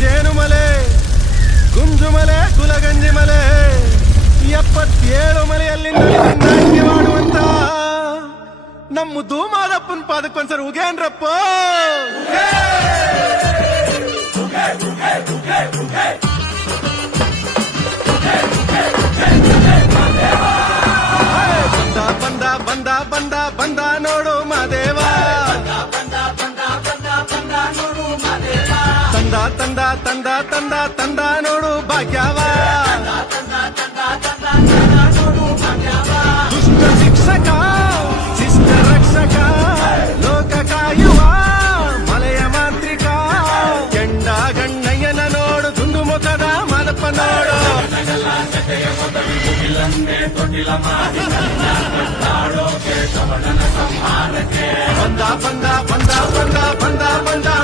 ಜೇನು ಮಲೆ, ಗುಂಜು ಮಲೆ, ಗುಲಗಂಜಿ ಮಲೆ, 77 ಮಲೆಯಲ್ಲಿ ನಾಟ್ಯ ಮಾಡುವಂತ ನಮ್ಮ ಧೂಮಾದಪ್ಪನ ಪಾದಕ್ಕೊಂದ್ಸರಿ ಉಗೇನ್ರಪ್ಪ. ಬಂದ ಬಂದ ಬಂದ ಬಂದ ನೋಡು ಮಾದೇವ, ತಂದ ತಂದ ತಂದ ತಂದ ತಂದ ನೋಡು ಭಾಗ್ಯವ, ದುಷ್ಟ ಶಿಕ್ಷಕ ಶಿಷ್ಟ ರಕ್ಷಕ ಲೋಕ ಕಾಯುವ ಮಲೆಯ ಮಾಂತ್ರಿಕ, ಕೆಂಡ ಗಣ್ಣಯ್ಯನ ನೋಡು ದುಂಡು ಮುಖದ ಮಾದಪ್ಪ ನೋಡು. ಬಂದ ಬಂದ ಬಂದ ಬಂದ ಬಂದ ಬಂದ